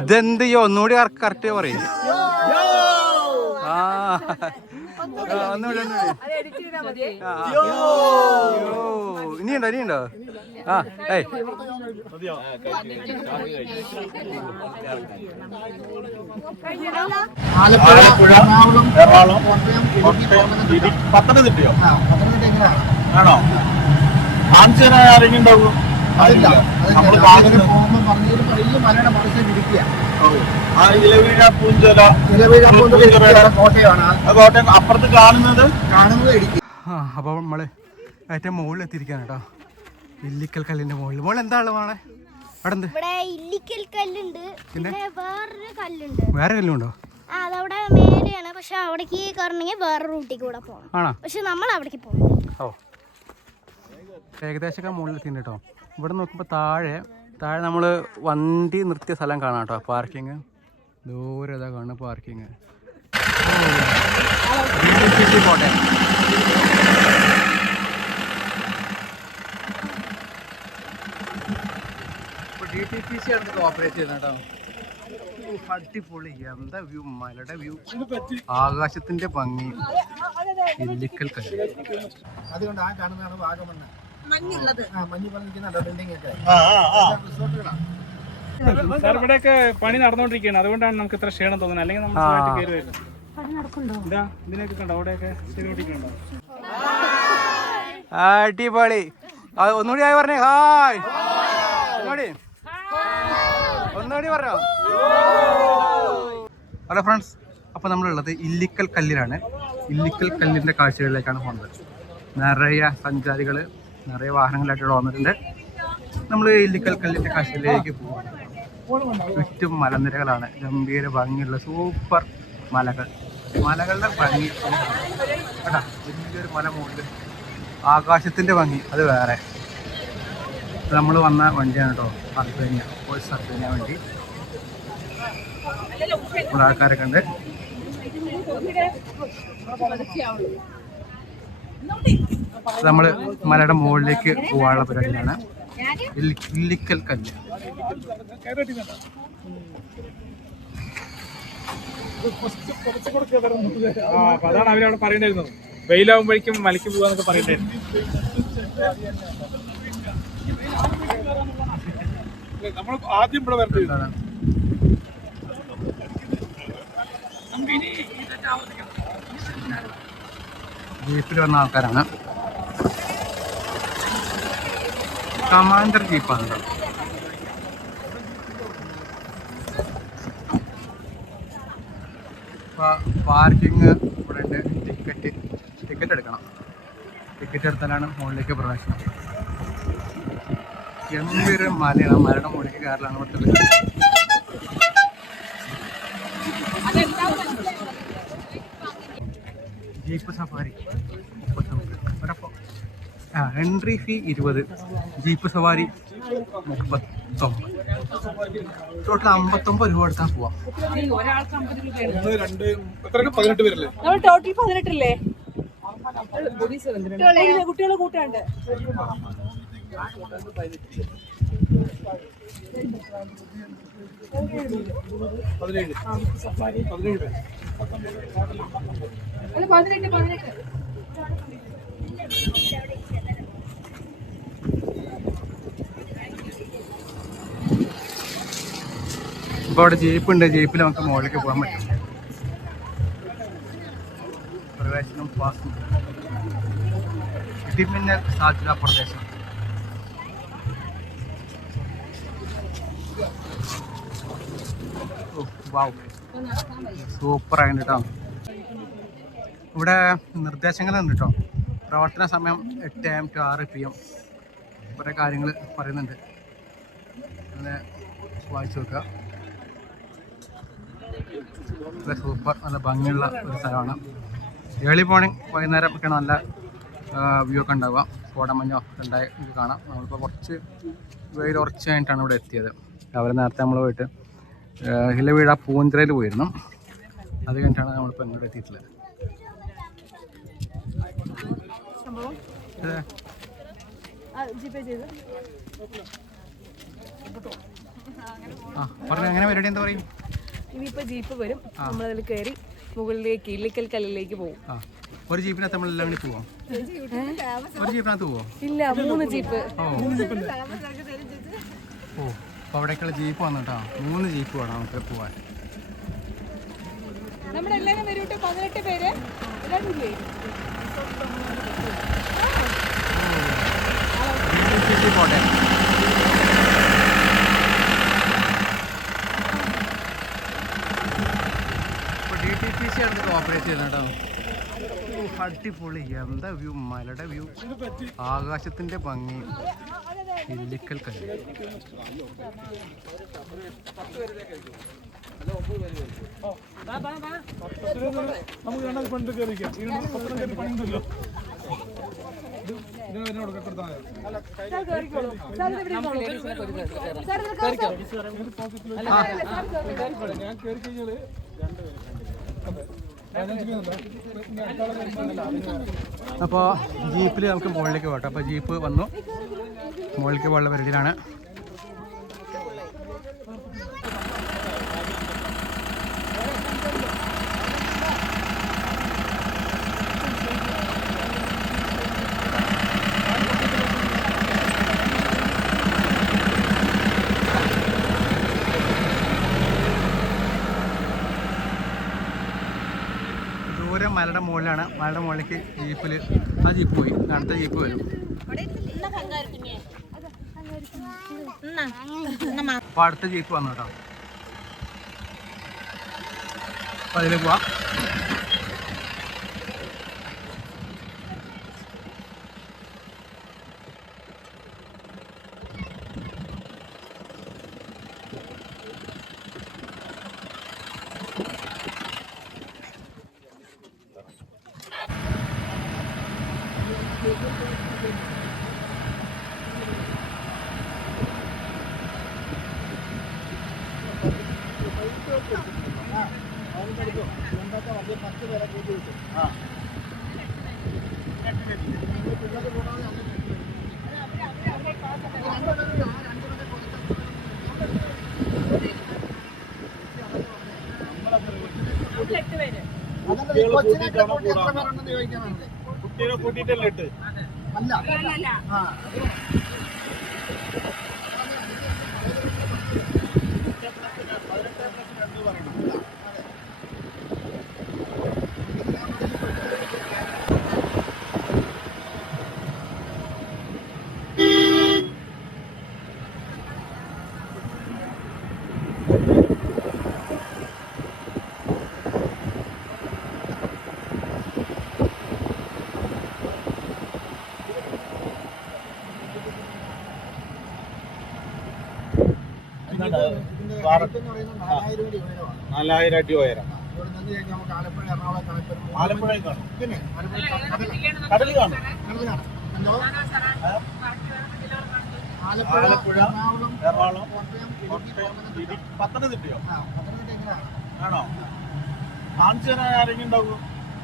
ഇതെന്ത് ചെയ്യോ? ഒന്നുകൂടി കറക്റ്റ് പറയും. ഇനിയുണ്ടോ ഇനിയുണ്ടോ? ആ ഏയ് ആലപ്പുഴ, എറണാകുളം, കോട്ടയം, പത്തനംതിട്ടയോ? ആണോ? കാണിച്ചു തരാൻ ആരെങ്കിലും ഉണ്ടാവും? കോട്ടയം അപ്പുറത്ത് കാണുന്നത് ഇടുക്കി. അപ്പൊ നമ്മള് ഏറ്റവും മുകളിൽ എത്തിയിരിക്കാണ് കേട്ടോ. ഇല്ലിക്കൽ കല്ലിന്റെ മുകളിൽ. മോൾ എന്താണ് മോളെ അവിടെ? ഇല്ലിക്കൽ കല്ലുണ്ട്, പിന്നെ വേറൊരു കല്ലുണ്ട്. വേറെ കല്ലുണ്ടോ? അതവിടെ മേലെയാണ്. പക്ഷെ അവിടേക്ക് കയറണമെങ്കിൽ വേറെ റൂട്ടിൽ കൂടെ പോകണം. ആണോ? പക്ഷെ നമ്മൾ അവിടേക്ക് പോകും. ഓ, ഏകദേശമൊക്കെ മുകളിൽ എത്തിയിട്ടുണ്ട് കേട്ടോ. ഇവിടെ നോക്കുമ്പോൾ താഴെ നമ്മൾ വണ്ടി നിർത്തിയ സ്ഥലം കാണാം കേട്ടോ. പാർക്കിങ് ദൂരെ ഇതാ കാണുക പാർക്കിങ്. പോട്ടെ. DTPC ആണ് ഓപ്പറേറ്റ് ചെയ്യുന്നത് കേട്ടോ. അടിപൊളി. എന്താ വ്യൂ, മലയുടെ വ്യൂ, ആകാശത്തിന്റെ ഭംഗി, ഇല്ലിക്കൽ കല്ല്. അതുകൊണ്ട് ആ കാണുന്നതാണ് വാഗമണ്ണ്. സാർ ഇവിടെയൊക്കെ പണി നടന്നുകൊണ്ടിരിക്കുകയാണ്, അതുകൊണ്ടാണ് നമുക്ക് ഇത്ര ക്ഷീണം തോന്നുന്നത്. അല്ലെങ്കിൽ നമ്മൾ ഇതിനൊക്കെ കണ്ടോ, അവിടെയൊക്കെ ചെയ്തുകൊണ്ടിരിക്കുന്നുണ്ടോ? അടിപൊളി. ഒന്നുകൂടി ആയി പറഞ്ഞേ. ഹായ്. ഒന്നുകൂടി പറഞ്ഞോ. ഹലോ ഫ്രണ്ട്സ്, അപ്പോൾ നമ്മളുള്ളത് ഇല്ലിക്കൽ കല്ലിലാണ്. ഇല്ലിക്കൽ കല്ലിൻ്റെ കാഴ്ചകളിലേക്കാണ് പോകുന്നത്. നിറയെ സഞ്ചാരികൾ, നിറയെ വാഹനങ്ങളായിട്ട് വന്നിട്ടുണ്ട്. നമ്മൾ ഇല്ലിക്കൽ കല്ലിൻ്റെ കാഴ്ചകളിലേക്ക് പോകും. ചുറ്റും മലനിരകളാണ്, ഗംഭീര ഭംഗിയുള്ള സൂപ്പർ മലകൾ. മലകളുടെ ഭംഗി കേട്ടാ, വലിയൊരു മല മുകളിൽ ആകാശത്തിൻ്റെ ഭംഗി അത് വേറെ. നമ്മൾ വന്ന വണ്ടിയാണ് കേട്ടോ, സർഫേനിയ, പോയി സർഫേനിയ വണ്ടി. ഇവിടെ ആൾക്കാരൊക്കെ ഉണ്ട്. നമ്മൾ മലയുടെ മുകളിലേക്ക് പോകാനുള്ള പരിപാടിയാണ്. ഇല്ലിക്കൽ കല്ല്. അതാണ് അവരവിടെ പറയേണ്ടിരുന്നത്, വെയിലാവുമ്പോഴേക്കും മലയ്ക്ക് പോകാന്നൊക്കെ പറയേണ്ടിയിരുന്നു. നമ്മൾ ആദ്യം ഇവിടെ വരേണ്ടത് ജീപ്പിൽ വന്ന ആൾക്കാരാണ്. കമാൻഡർ ജീപ്പാണ് കേട്ടോ. പാർക്കിങ് ഇവിടെ ഉണ്ട്. ടിക്കറ്റ് എടുക്കണം. ടിക്കറ്റ് എടുത്താലാണ് മുകളിലേക്ക് പ്രവേശനം. ഗംഭീര മലയാണ്. മലയുടെ മുകളിലേക്ക് കയറലാണ് ഇവിടുത്തെ. Jeep safari 39. Entry fee 20. Jeep സവാരി 39. ടോട്ടൽ 59 രൂപ എടുത്താൽ പോവാം. ടോട്ടൽ 18 കുട്ടികളെ കൂട്ടാണ്ട്. ഇപ്പോൾ അവിടെ ജീപ്പുണ്ട്. ജീപ്പിൽ നമുക്ക് മുകളിലേക്ക് പോകാൻ പറ്റും. പ്രവേശനം പാസ്. ഇടിമിന്നൽ സാധ്യതാ പ്രദേശം. സൂപ്പറായിട്ട് കേട്ടോ. ഇവിടെ നിർദ്ദേശങ്ങളുണ്ട് കേട്ടോ. പ്രവർത്തന സമയം 8 AM to 6 PM. കുറേ കാര്യങ്ങൾ പറയുന്നുണ്ട്, അങ്ങനെ വായിച്ചു നോക്കുക. സൂപ്പർ, നല്ല ഭംഗിയുള്ള ഒരു സ്ഥലമാണ്. ഏർലി മോർണിംഗ്, വൈകുന്നേരം ഒക്കെ നല്ല വ്യൂ ഒക്കെ ഉണ്ടാവുക. കോടമഞ്ഞോ ഉണ്ടായി കാണാം. നമ്മളിപ്പോൾ കുറച്ച് വെയിൽ ഉറച്ച് കഴിഞ്ഞിട്ടാണ് ഇവിടെ എത്തിയത്. രാവിലെ നേരത്തെ നമ്മൾ പോയിട്ട് ഹിലവീഴ പൂഞ്ചിറയിൽ പോയിരുന്നു. അത് കഴിഞ്ഞിട്ടാണ് നമ്മളിപ്പോൾ ഇങ്ങോട്ട് എത്തിയിട്ടുള്ളത്. ആ പറഞ്ഞു എങ്ങനെ പരിപാടി എന്താ പറയും? ഇനിയിപ്പോ ജീപ്പ് വരും, നമ്മളതിൽ കയറി മുകളിലേക്ക് ഇല്ലിക്കൽ കല്ലിലേക്ക് പോകും. ആ ഒരു ജീപ്പിനകത്ത് നമ്മളെല്ലാം കൂടി പോവാം. ഒരു ജീപ്പിനകത്ത് പോവോ? ഇല്ല, 3 ജീപ്പ്. ഓ അപ്പോൾ അവിടേക്കുള്ള ജീപ്പ് വന്നു കേട്ടോ. 3 ജീപ്പ് വേണം നമുക്ക് പോവാൻ. നമ്മളെല്ലാരും വരും കേട്ടോ, 18 പേര്. എല്ലാവരും ഇല്ലേ? പോട്ടെ. ഇപ്പോൾ DTPC ആണ് ഇത് ഓപ്പറേറ്റ് ചെയ്യുന്നത് കേട്ടോ. അടിപൊളി, എന്താ വ്യൂ, മലയുടെ വ്യൂ, ആകാശത്തിൻ്റെ ഭംഗി, ഇല്ലിക്കൽ കല്ല്. അപ്പോൾ ജീപ്പിൽ നമുക്ക് മുകളിലേക്ക് പോകട്ടെ. അപ്പോൾ ജീപ്പ് വന്നു, മുകളിലേക്ക് പോകാനുള്ള പരിധിയിലാണ്. ദൂരം മലയുടെ മുകളിലാണ്. മലയുടെ മുകളിലേക്ക് ജീപ്പിൽ ആ ജീപ്പ് പോയി, അടുത്ത ജീപ്പ് വരും. അപ്പോൾ അടുത്ത ജീപ്പ് വന്നു കേട്ടോ. അപ്പോൾ അതിൽ പോവാം. കുട്ടികളെ കൂട്ടിയിട്ടല്ലേ ഇട്ട്? അല്ല, ഇതിന്റെ റേറ്റ് എന്ന് പറയുന്നത് 4000 അടി ഉയരമാണ്. 4000 അടി ഉയരം. ഇവിടെ നിന്ന് കഴിഞ്ഞാൽ നമുക്ക് ആലപ്പുഴ, എറണാകുളം കണക്ക് ആലപ്പുഴയിൽ കാണും. പിന്നെ കടൽ കാണും. കടലാണ്. എന്തോ ആലപ്പുഴ, എറണാകുളം, കോട്ടയം, പത്തനംതിട്ടയോ? പത്തനംതിട്ട എങ്ങനെയാണ്? ആണോ? കാണിച്ചു തരാൻ ആരെങ്കിലും ഉണ്ടാവും?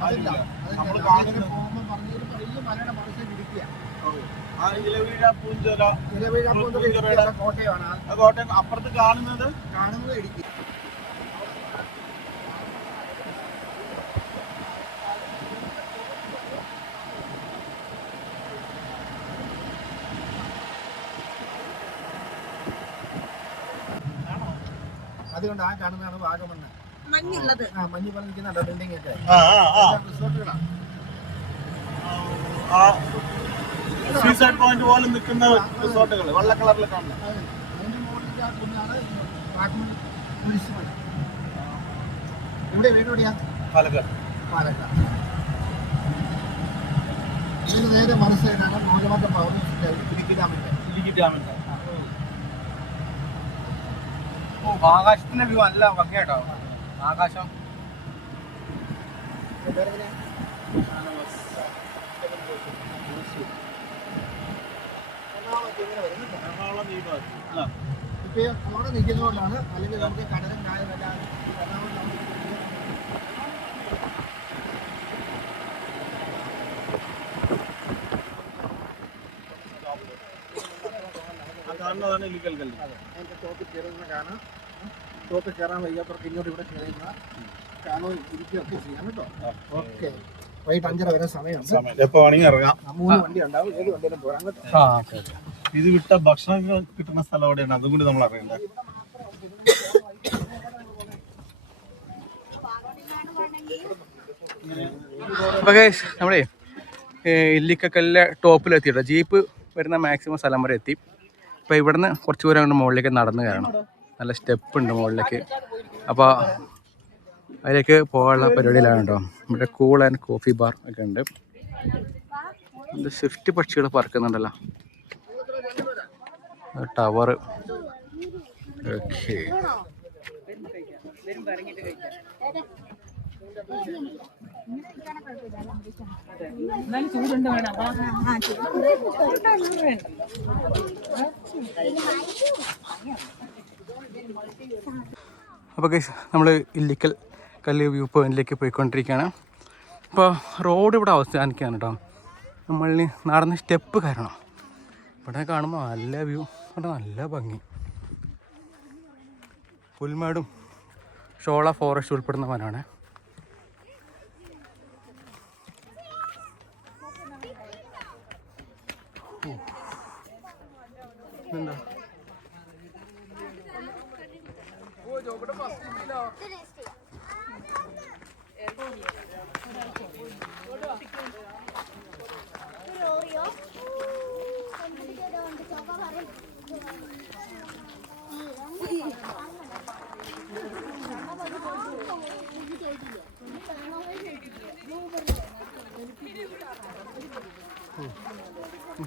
അതില്ല. നമ്മൾ കാണുന്ന പോകുമ്പോൾ പറഞ്ഞൊരു വലിയ മലയുടെ മറച്ച് ഇരിക്കുക. ഇലവീഴ പൂഞ്ചോല, കോട്ടയമാണ്. കോട്ടയം. അപ്പുറത്ത് കാണുന്നത് ഇടുക്കി. അതുകൊണ്ട് ആ കാണുന്നതാണ് വാഗമണ്ണ്. മഞ്ഞുള്ളത്. മഞ്ഞ് പറഞ്ഞിരിക്കുന്നുണ്ടോ ബിൽഡിംഗ് ഒക്കെ? റിസോർട്ടുകളാണ്. സീസൈഡ് പോയിന്റ് പോലെ നിൽക്കുന്ന റിസോർട്ടുകൾ വെള്ള കളറിൽ കാണുന്നത്. അതിന്റെ മുകളിലേക്ക് ആ കുഞ്ഞാണ് വാഗമൺ മുനിസിപ്പൽ. ഇവിടെ വീട് എവിടെയാ? പാലക്കാട്. ഇതിന് നേരെ മറുസൈഡാണ് മൂലമറ്റം പവർ ഇടുക്കി ഡാമിന്റെ. ഓ ആകാശത്തിന്റെ വ്യൂ നല്ല ഭംഗിയാട്ടോ. ആകാശം ഇപ്പൊ അവിടെ നിൽക്കുന്നതുകൊണ്ടാണ്. അല്ലെങ്കിൽ നമുക്ക് കടലും കായലെല്ലാം കാണുന്നതാണ് ഇല്ലിക്കൽ കല്ല്. അതിന്റെ ടോപ്പിൽ കയറുന്ന കാണാം. ടോപ്പിൽ കയറാൻ വയ്യാത്തവർക്ക് ഇങ്ങോട്ട് ഇവിടെ കയറുന്ന കാണോ ഇരിക്കുകയൊക്കെ ചെയ്യാം കേട്ടോ. ഓക്കെ. വൈകിട്ട് 5:30 വരെ സമയമുണ്ട്. എപ്പോ വേണമെങ്കിൽ ഇറങ്ങാം. 3 വണ്ടി ഉണ്ടാവും. ഏത് വണ്ടിയിലും പോരാൻ കേട്ടോ. ഇത് വിട്ട ഭക്ഷണം കിട്ടുന്ന സ്ഥലം എവിടെയാണ്? അതും കൂടി നമ്മൾ അറിയണ്ടേ. അപ്പോൾ ഗൈസ് നമ്മളേ ഇല്ലിക്കക്കല്ലിലെ ടോപ്പിലെത്തിയിട്ടോ. ജീപ്പ് വരുന്ന മാക്സിമം സ്ഥലം വരെ എത്തി. അപ്പോൾ ഇവിടുന്ന് കുറച്ച് ദൂരം അങ്ങോട്ട് മുകളിലേക്ക് നടന്ന് കയറണം. നല്ല സ്റ്റെപ്പ് ഉണ്ട് മുകളിലേക്ക്. അപ്പോൾ അതിലേക്ക് പോകാനുള്ള പരിപാടിയിലാണ് കേട്ടോ. ഇവിടെ കൂൾ ആൻഡ് കോഫി ബാർ ഒക്കെ ഉണ്ട്. സ്വിഫ്റ്റ് പക്ഷികൾ പറക്കുന്നുണ്ടല്ലോ. ടവർ. ഓക്കെ. അപ്പോൾ ഗൈസ് നമ്മൾ ഇല്ലിക്കൽ കല്ല് വ്യൂ പോയിന്റിലേക്ക് പോയിക്കൊണ്ടിരിക്കുകയാണ്. ഇപ്പോൾ റോഡ് ഇവിടെ അവസാനിക്കുകയാണ് കേട്ടോ. നമ്മളിന് നടന്ന് സ്റ്റെപ്പ് കയറണം. ഇവിടെ കാണുമ്പോൾ നല്ല വ്യൂ, ഇവിടെ നല്ല ഭംഗി. പുൽമേടും ഷോള ഫോറസ്റ്റ് ഉൾപ്പെടുന്ന വനാണ്. എന്താ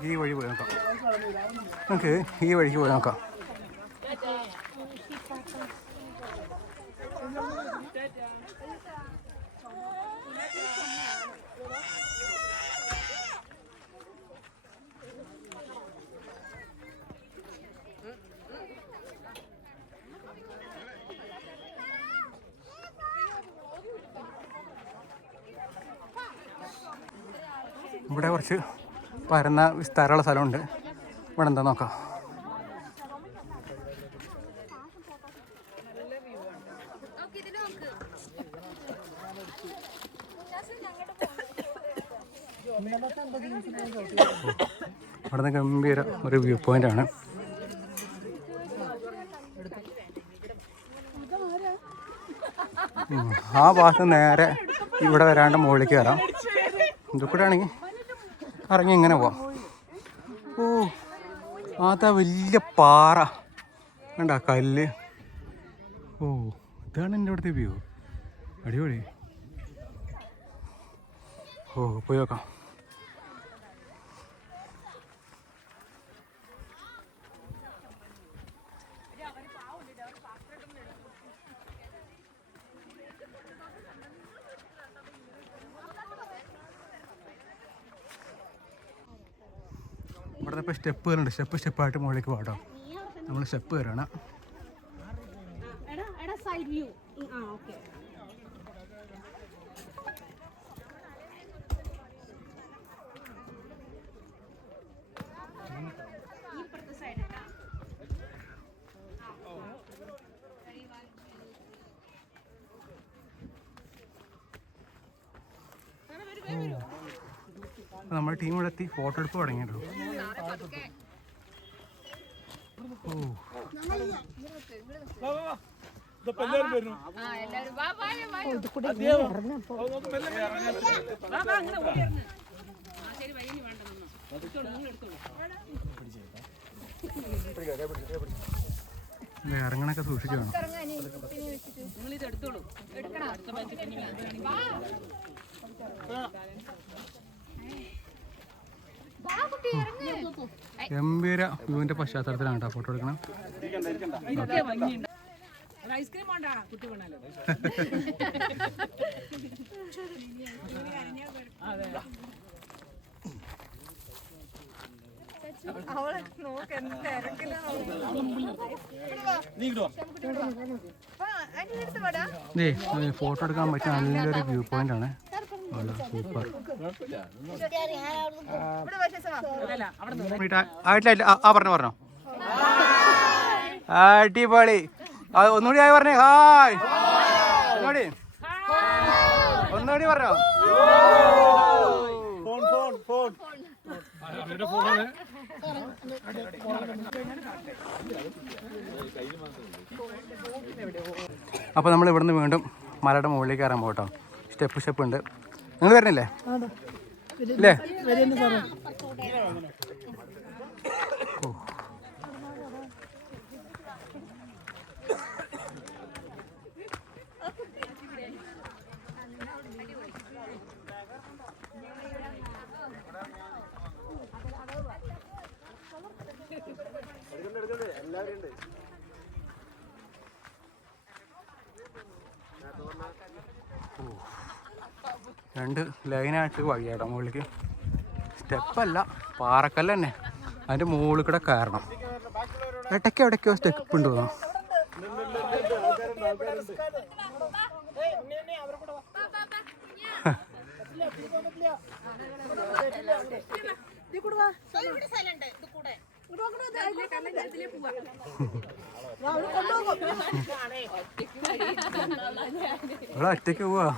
ഈ വഴി പോയി നോക്കാം. നമുക്ക് ഈ വഴിക്ക് പോയി നോക്കാം. ഇവിടെ കുറച്ച് പരന്ന വിസ്താരമുള്ള സ്ഥലമുണ്ട്. ഇവിടെ എന്താ നോക്കാം. ഇവിടെ നിന്ന് ഗംഭീര ഒരു വ്യൂ പോയിൻ്റാണ്. ആ ഭാഗത്ത് നേരെ ഇവിടെ വരാണ്ട് മുകളിലേക്ക് കയറാം. ഇതൊക്കെ ആണെങ്കിൽ ഇറങ്ങി ഇങ്ങനെ പോവാം. ഓ അതാ വലിയ പാറ വേണ്ട കല്ല്. ഓ ഇതാണ് എൻ്റെ ഇവിടുത്തെ വ്യൂ. അടിപൊളി. ഓ പോയി നോക്കാം. ഇവിടെ ഇപ്പോൾ സ്റ്റെപ്പ് കയറുന്നുണ്ട്. സ്റ്റെപ്പായിട്ട് മുകളിലേക്ക് പോകാം. നമ്മൾ സ്റ്റെപ്പ് കയറണം. നമ്മുടെ ടീം ഇവിടെ എത്തി. ഫോട്ടോ എടുപ്പ് തുടങ്ങിയല്ലോ. ഓ ഇറങ്ങണൊക്കെ സൂക്ഷിച്ചു വേണം. ഗംഭീര വ്യൂവിന്റെ പശ്ചാത്തലത്തിലാണ് കേട്ടോ ഫോട്ടോ എടുക്കണം. ഫോട്ടോ എടുക്കാൻ പറ്റിയ നല്ലൊരു വ്യൂ പോയിന്റ് ആണ്. സൂപ്പർ. പറഞ്ഞോ അടിപൊളി. ഒന്നുകൂടി ആയി പറഞ്ഞേ ഹായ്. ഒന്നുകൂടി പറഞ്ഞോ. അപ്പോൾ നമ്മൾ ഇവിടുന്ന് വീണ്ടും മലയുടെ മുകളിലേക്ക് കയറാൻ പോകട്ടോ. സ്റ്റെപ്പ് ഉണ്ട്. നിങ്ങൾ വരുന്നില്ലേ? ഇല്ലേ? രണ്ട് ലൈനായിട്ട് വഴിയാട്ടോ മുകളിലേക്ക്. സ്റ്റെപ്പല്ല, പാറക്കല്ല് തന്നെ. അതിൻ്റെ മുകളിൽ കൂടെ കയറണം. എവിടേക്കോ സ്റ്റെപ്പ് ഉണ്ട് തോന്നുന്നു. ഇവിടെ ഒറ്റയ്ക്ക് പോവാ.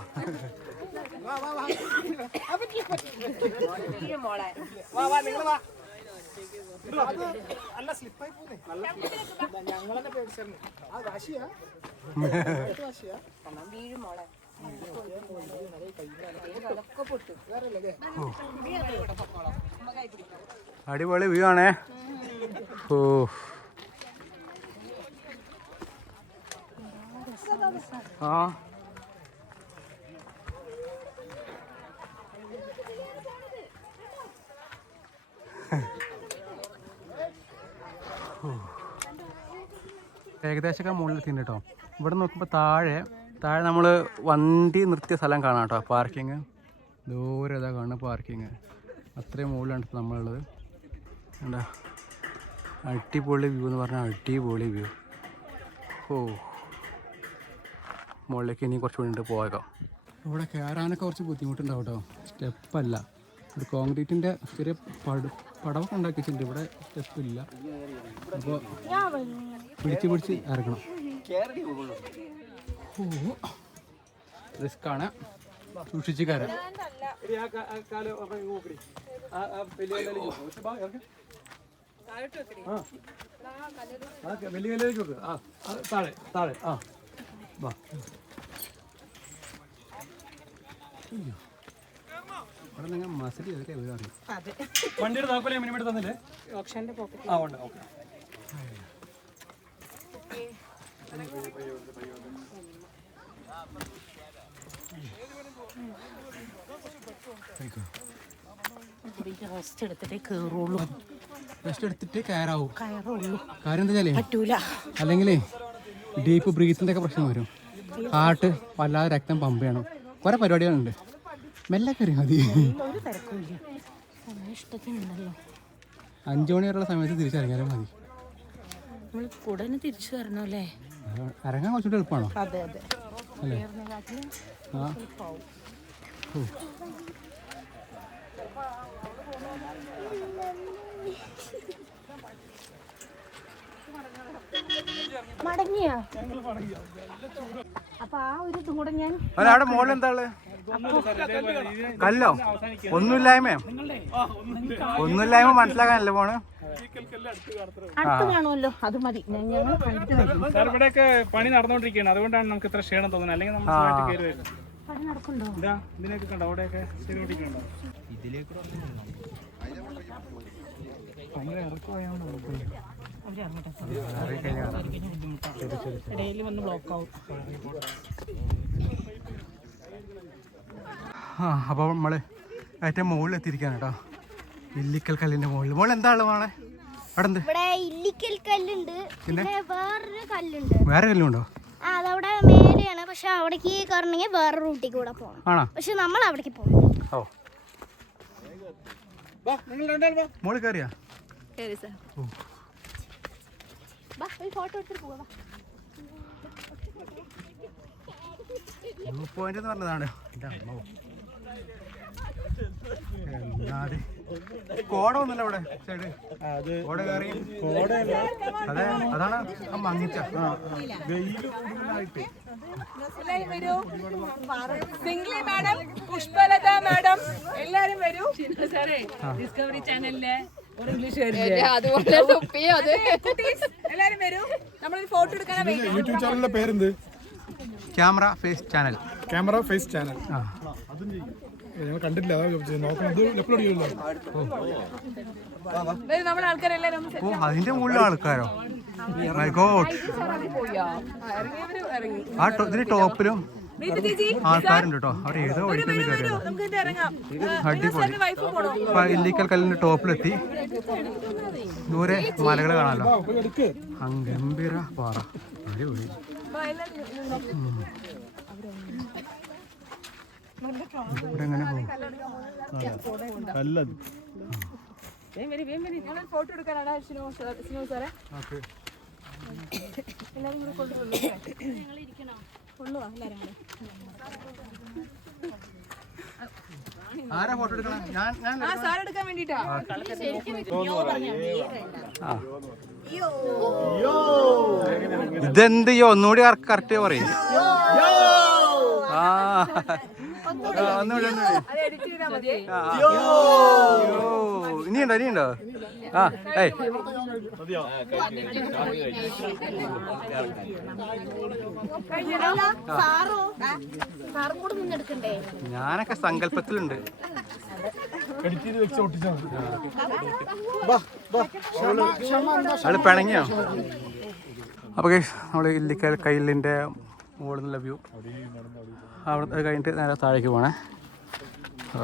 അടിപൊളി വ്യൂ ആണേ. ഓ ആ ഏകദേശമൊക്കെ മുകളിലെത്തിണ്ട് കേട്ടോ. ഇവിടെ നോക്കുമ്പോൾ താഴെ നമ്മൾ വണ്ടി നിർത്തിയ സ്ഥലം കാണാം കേട്ടോ. പാർക്കിങ് ദൂരെ ഇതാ കാണുന്നത് പാർക്കിങ്. അത്രയും മുകളിലാണ് ഇപ്പോൾ നമ്മളുള്ളത്. എന്താ അടിപൊളി വ്യൂ എന്ന് പറഞ്ഞാൽ അടിപൊളി വ്യൂ. ഓ മുകളിലേക്ക് ഇനി കുറച്ച് വേണ്ടിയിട്ട് പോയേക്കാം. ഇവിടെ കയറാനൊക്കെ കുറച്ച് ബുദ്ധിമുട്ടുണ്ടാവും കേട്ടോ. സ്റ്റെപ്പല്ല, ഒരു കോൺക്രീറ്റിൻ്റെ ചെറിയ പടവൊക്കെ ഉണ്ടാക്കി വെച്ചിട്ടുണ്ട്. ഇവിടെ സ്റ്റെപ്പില്ല. അപ്പോൾ പിടിച്ച് ഇറങ്ങണം. ഓ റിസ്ക്കാണ്, സൂക്ഷിച്ച് കയറാം. താഴെ ആ വാ. അവിടെ നിങ്ങൾ മസടി അതൊക്കെ വീടാണ്. വണ്ടിയുടെ താക്കോലെ മിനിമേറ്റ് തന്നില്ലേ? ആ ഉണ്ട്. ഓക്കെ റെസ്റ്റ് എടുത്തിട്ടേ കയറുള്ളൂ. റെസ്റ്റ് എടുത്തിട്ടേ കയറുള്ളൂ. കാര്യം എന്താ വെച്ചാലേ പറ്റൂല, അല്ലെങ്കിലേ ഡീപ്പ് ബ്രീത്തിൻ്റെ ഒക്കെ പ്രശ്നം വരും. ഹാർട്ട് വല്ലാതെ രക്തം പമ്പ് ചെയ്യണം. കുറേ പരിപാടികളുണ്ട്. മെല്ലെ കയറി മതി. ഒരു തിരക്കില്ല, ഇഷ്ടത്തിനുണ്ടല്ലോ. 5 മണി വരെയുള്ള സമയത്ത് തിരിച്ചിറങ്ങിയാലും മതി. നമ്മൾ ഉടനെ തിരിച്ചു വരണം അല്ലേ? ഇറങ്ങാൻ കുറച്ചുകൂടി എളുപ്പമാണോ? അതെ അതെ അല്ലേ? ആ മടങ്ങിയാ? അപ്പൊ ആ ഒരു ഇതും കൂടെ ഞാൻ അവിടെ മോളിൽ എന്താ ഉള്ളത്? കല്ലോ? ഒന്നുമില്ലായ്മ മനസ്സിലാക്കാനല്ലേ പോണ്? അടുത്ത് കാണുമല്ലോ, അത് മതി. ഞങ്ങൾ കണ്ടിട്ട് വരും. സാർ ഇവിടെയൊക്കെ പണി നടന്നുകൊണ്ടിരിക്കുകയാണ്, അതുകൊണ്ടാണ് നമുക്ക് ഇത്ര ക്ഷീണം തോന്നുന്നത്. അല്ലെങ്കിൽ നമ്മൾ കയറി വരും. പണി നടക്കുന്നുണ്ടോ? ഇതാ ഇതിനൊക്കെ കണ്ടോ, അവിടെയൊക്കെ ചെയ്തുകൊണ്ടിരിക്കുന്നുണ്ടോ? ഭയങ്കര ഇറക്കമായാണ്. ഇടയിൽ വന്ന് ബ്ലോക്ക് ആവും. ആ അപ്പോൾ നമ്മൾ ഏറ്റവും മുകളിൽ എത്തിയിരിക്കുകയാണ് കേട്ടോ. ഇല്ലിക്കൽ കല്ലിൻ്റെ മുകളിൽ എന്താ ഉള്ളത് മോളെ? അവിടെ എന്ത്? ഇവിടെ ഇല്ലിക്കൽ കല്ലുണ്ട്, പിന്നെ വേറൊരു കല്ലുണ്ട്. വേറെ കല്ലുണ്ടോ? ആ അതവിടെ മേലെയാണ്. പക്ഷെ അവിടേക്ക് കയറണമെങ്കിൽ വേറെ റൂട്ടിൽ കൂടെ പോകണം. ആണോ? പക്ഷെ നമ്മൾ അവിടേക്ക് പോകണം. ഓ മോളിൽ കയറിയാ? ഫോട്ടോ എടുത്തിട്ട് പോവാ. വ്യൂ പോയിന്റ് എന്ന് പറഞ്ഞതാണ്. എന്നാല് കോട ഒന്നുമില്ല ഇവിടെ സൈഡ്. കോട കയറി അതെ, അതാണ് ആ മങ്ങിച്ച. എല്ലാരും വരൂ. സിംഗ്ലി മാഡം, പുഷ്പലത മാഡം, എല്ലാരും വരൂ. സാറേ ഡിസ്കവറി ചാനലിലെ ഇംഗ്ലീഷ് എല്ലാരും വരൂ. നമ്മളൊരു ഫോട്ടോ എടുക്കാനാ. യൂട്യൂബ് ചാനലിന്റെ പേരെന്ത്? Camera face channel. Camera face channel. ഞങ്ങൾ കണ്ടിട്ടില്ല, അതാ നോക്കണം. ഇത് അപ്ലോഡ് ചെയ്യുമല്ലോ. നമ്മളെ ആൾക്കാരെല്ലാരും ഓ, അതിന്റെ മുകളിൽ ആൾക്കാരോ? My God. ആ ഇതിന് ടോപ്പിലും ആൾക്കാരുണ്ട് കേട്ടോ. അവിടെ ഏതോ ഒഴിക്കുന്ന കയറിയോ. അടിപൊളി. അപ്പൊ ഇല്ലിക്കൽ കല്ലിന്റെ ടോപ്പിലെത്തി. ദൂരെ മലകൾ കാണാലോ. ഗംഭീര പാറ. അടിപൊളി. ഇവിടെ എങ്ങനെ പോകും? ഫോട്ടോ എടുക്കാനാണ് സിനോ സാറേ. എല്ലാരും കൂടെ കൊണ്ടുവന്നു. കൊള്ളുവാ എല്ലാരും കൂടെ. ആരാ ഫോട്ടോ എടുക്കണം? ഞാൻ ആ സാർ എടുക്കാൻ വേണ്ടിട്ടാ. ഇതെന്ത് ഒന്നുകൂടി കറക്റ്റ് പറയും. ഇനിയുണ്ടോ? ആ ഏയ് ഞാനൊക്കെ സങ്കല്പത്തിലുണ്ട്. അത് പിണങ്ങിയോ? അപ്പോൾ നമ്മൾ ഇല്ലിക്കൽ കല്ലിൻ്റെ മുകളിൽ നിന്നുള്ള വ്യൂ. അവിടെ അത് കഴിഞ്ഞിട്ട് നേരെ താഴേക്ക് പോകണേ.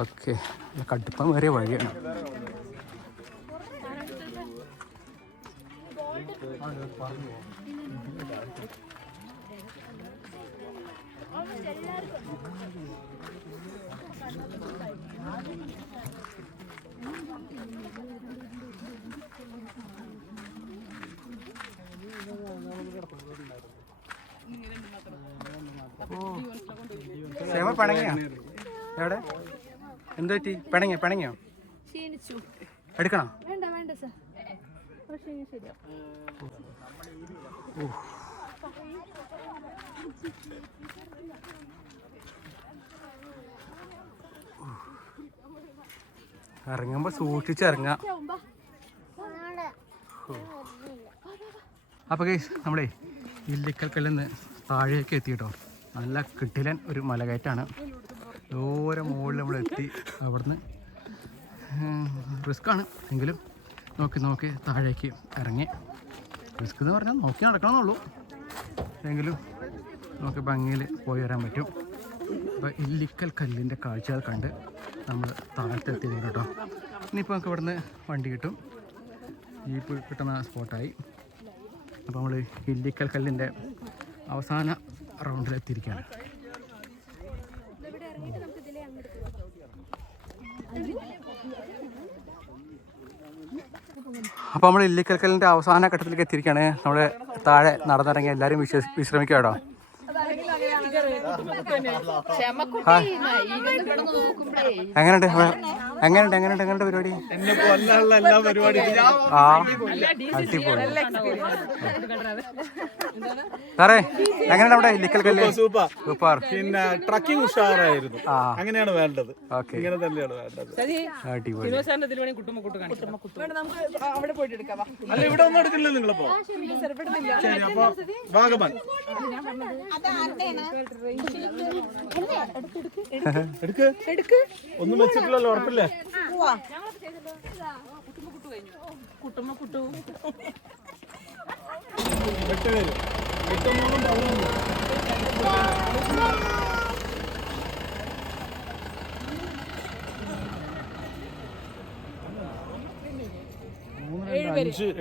ഓക്കെ, കടുപ്പം വേറിയ വഴിയാണ്. സേവ പിണങ്ങിയോ? എവിടെ എന്ത് പറ്റി? പിണങ്ങിയോ? എടുക്കണോ? വേണ്ട സാർ. ശരിയാ. ഇറങ്ങുമ്പോൾ സൂക്ഷിച്ചിറങ്ങാം. അപ്പോൾ നമ്മളെ ഇല്ലിക്കൽ കല്ലിന്ന് താഴേക്ക് എത്തി കേട്ടോ. നല്ല കിട്ടിലൻ ഒരു മലകയറ്റാണ്. ദൂരെ മുകളിൽ നമ്മൾ എത്തി. അവിടുന്ന് റിസ്ക്കാണ് എങ്കിലും നോക്കി താഴേക്ക് ഇറങ്ങി. റിസ്ക് എന്ന് പറഞ്ഞാൽ നോക്കി നടക്കണമെന്നുള്ളൂ, എങ്കിലും നമുക്ക് ഭംഗിയിൽ പോയി വരാൻ പറ്റും. അപ്പോൾ ഇല്ലിക്കൽ കല്ലിൻ്റെ കാഴ്ചകൾ കണ്ട് നമ്മൾ താഴത്തെത്തി കേട്ടോ. ഇനിയിപ്പോൾ നമുക്ക് ഇവിടുന്ന് വണ്ടി കിട്ടും. ജീപ്പ് കിട്ടുന്ന സ്പോട്ടായി. അപ്പോൾ നമ്മൾ ഇല്ലിക്കൽ കല്ലിൻ്റെ അവസാന റൗണ്ടിലെത്തിയിരിക്കുകയാണ്. അപ്പോൾ നമ്മൾ ഇല്ലിക്കൽ കല്ലിൻ്റെ അവസാന ഘട്ടത്തിലേക്ക് എത്തിയിരിക്കുകയാണ്. നമ്മൾ താഴെ നടന്നിറങ്ങി എല്ലാവരും വിശ്രമിക്കുക കേട്ടോ. എങ്ങനെയുണ്ട് പരിപാടി? ആ അടിപൊളി. സാറേ എങ്ങനെയാണ് അവിടെ ഇല്ലിക്കൽ കല്ല്? സൂപ്പർ. പിന്നെ ട്രക്കിംഗ് ഉഷാറായിരുന്നു. അങ്ങനെയാണ് വേണ്ടത്. ഓക്കെ, ഇങ്ങനെ തന്നെയാണ് വേണ്ടത്. അടിപൊളി. അവിടെ പോയിട്ട് എടുക്കാം. അല്ല, ഇവിടെ ഒന്നും എടുക്കില്ല നിങ്ങളിപ്പോ? ശരി, അപ്പൊ വാഗമൺ എടുക്ക്. ഒന്നും വെച്ചിട്ടില്ലല്ലോ, ഉറപ്പില്ലേ? എട്ടുപേര്, 8 3 11.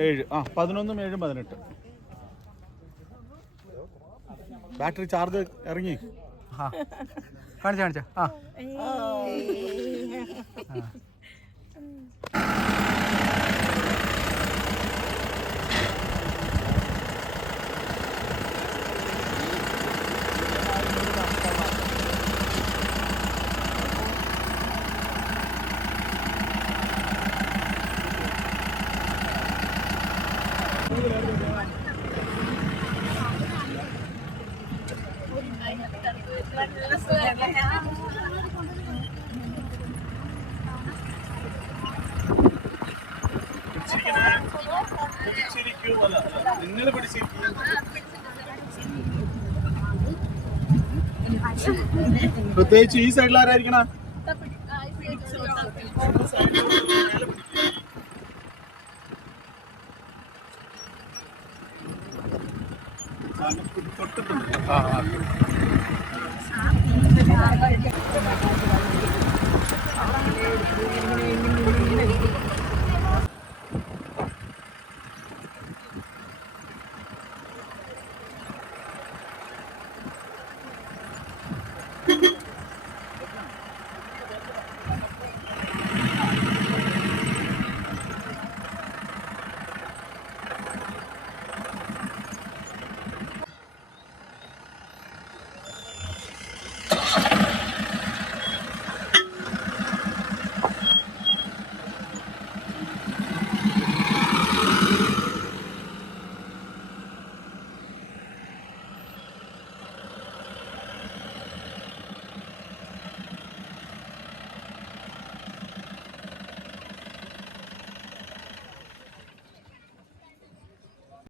ഏഴ് 11 7 18. ബാറ്ററി ചാർജ് ഇറങ്ങി. കാണിച്ച ആ നിങ്ങൾ പിടിച്ചിരിക്കും. പ്രത്യേകിച്ച് ഈ സൈഡിൽ ആരായിരിക്കണ?